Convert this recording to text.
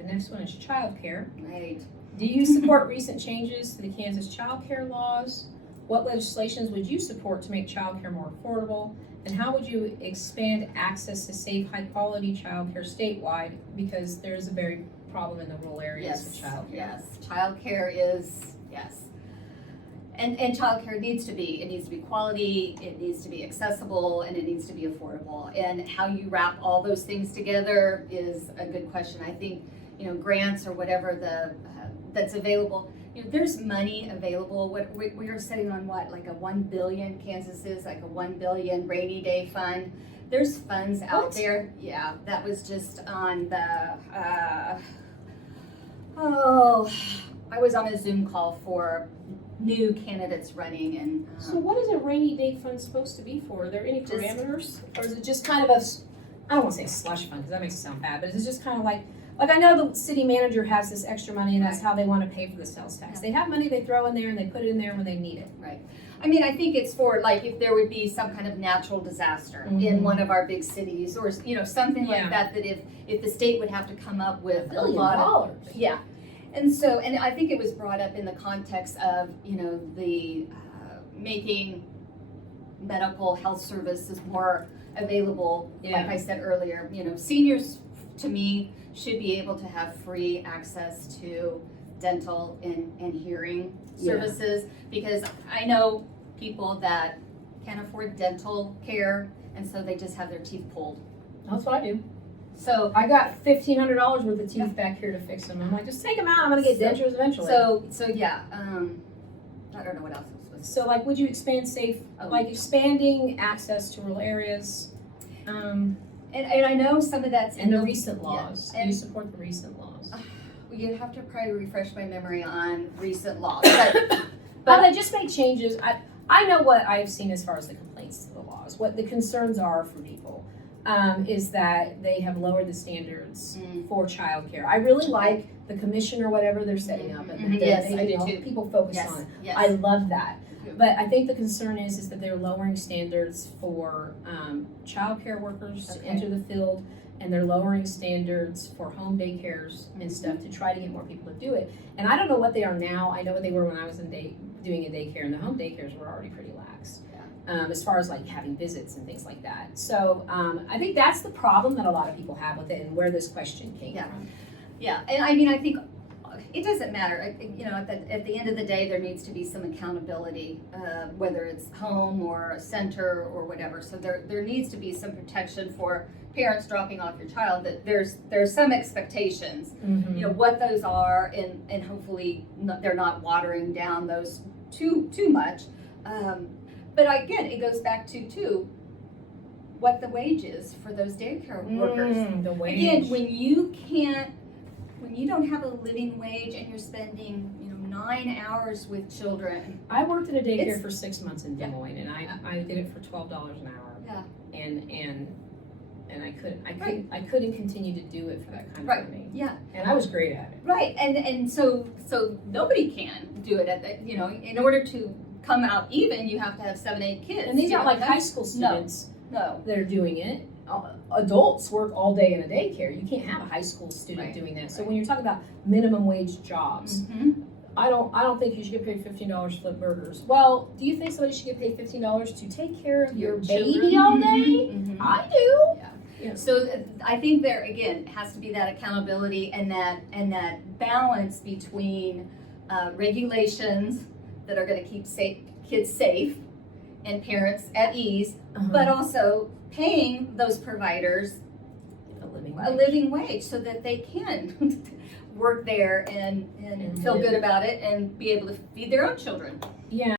The next one is childcare. Right. Do you support recent changes to the Kansas childcare laws? What legislations would you support to make childcare more affordable? And how would you expand access to safe, high-quality childcare statewide? Because there's a very problem in the rural areas with childcare. Yes, childcare is, yes. And childcare needs to be quality, it needs to be accessible, and it needs to be affordable. And how you wrap all those things together is a good question. I think, grants or whatever that's available. There's money available. What we are sitting on, like a 1 billion, Kansas is like a 1 billion rainy day fund. There's funds out there. Yeah, that was just on the, I was on a Zoom call for new candidates running, and so what is a rainy day fund supposed to be for? Are there any parameters? Or is it just kind of a, I don't want to say a slush fund because that makes it sound bad, but is it just kind of like I know the city manager has this extra money and that's how they want to pay for the sales tax. Yeah. They have money they throw in there and they put it in there when they need it. Right. I mean, I think it's for like if there would be some kind of natural disaster in one of our big cities, or something like that. That if the state would have to come up with $1 billion. Yeah. And so, and I think it was brought up in the context of, the making medical health services more available. Like I said earlier, seniors to me should be able to have free access to dental and hearing services, because I know people that can't afford dental care, and so they just have their teeth pulled. That's what I do. So I got $1,500 worth of teeth back here to fix them. I'm like, just take them out. I'm gonna get dentures eventually. So yeah. I don't know what else I was So would you expand expanding access to rural areas? And I know some of that's in the recent laws. Yeah. Do you support the recent laws? You'd have to probably refresh my memory on recent laws, but they just made changes. I know what I've seen as far as the complaints to the laws. What the concerns are for people is that they have lowered the standards for childcare. I really like the commission or whatever they're setting up, and yes, I do too. People focus on it. Yes. I love that. But I think the concern is that they're lowering standards for childcare workers to enter the field, and they're lowering standards for home daycares and stuff to try to get more people to do it. And I don't know what they are now. I know what they were when I was doing a daycare, and the home daycares were already pretty lax as far as like having visits and things like that. So I think that's the problem that a lot of people have with it, and where this question came from. Yeah, and I mean, I think it doesn't matter. At the end of the day, there needs to be some accountability, whether it's home or a center or whatever. So there needs to be some protection for parents dropping off your child. That there's some expectations, what those are, and hopefully they're not watering down those too much. But again, it goes back to what the wage is for those daycare workers. The wage. Again, when you don't have a living wage and you're spending 9 hours with children. I worked at a daycare for 6 months in Des Moines, and I did it for $12 an hour. Yeah. And I couldn't continue to do it for that kind of money. Yeah. And I was great at it. Right. And so nobody can do it at that. In order to come out even, you have to have 7-8 kids. And these aren't like high school students. No. That are doing it. Adults work all day in a daycare. You can't have a high school student doing that. So when you're talking about minimum wage jobs, I don't think you should get paid $15 to flip burgers. Well, do you think somebody should get paid $15 to take care of your baby all day? I do. Yeah. So I think there again has to be that accountability and that balance between regulations that are going to keep kids safe and parents at ease, but also paying those providers a living wage so that they can work there and feel good about it and be able to feed their own children. Yeah.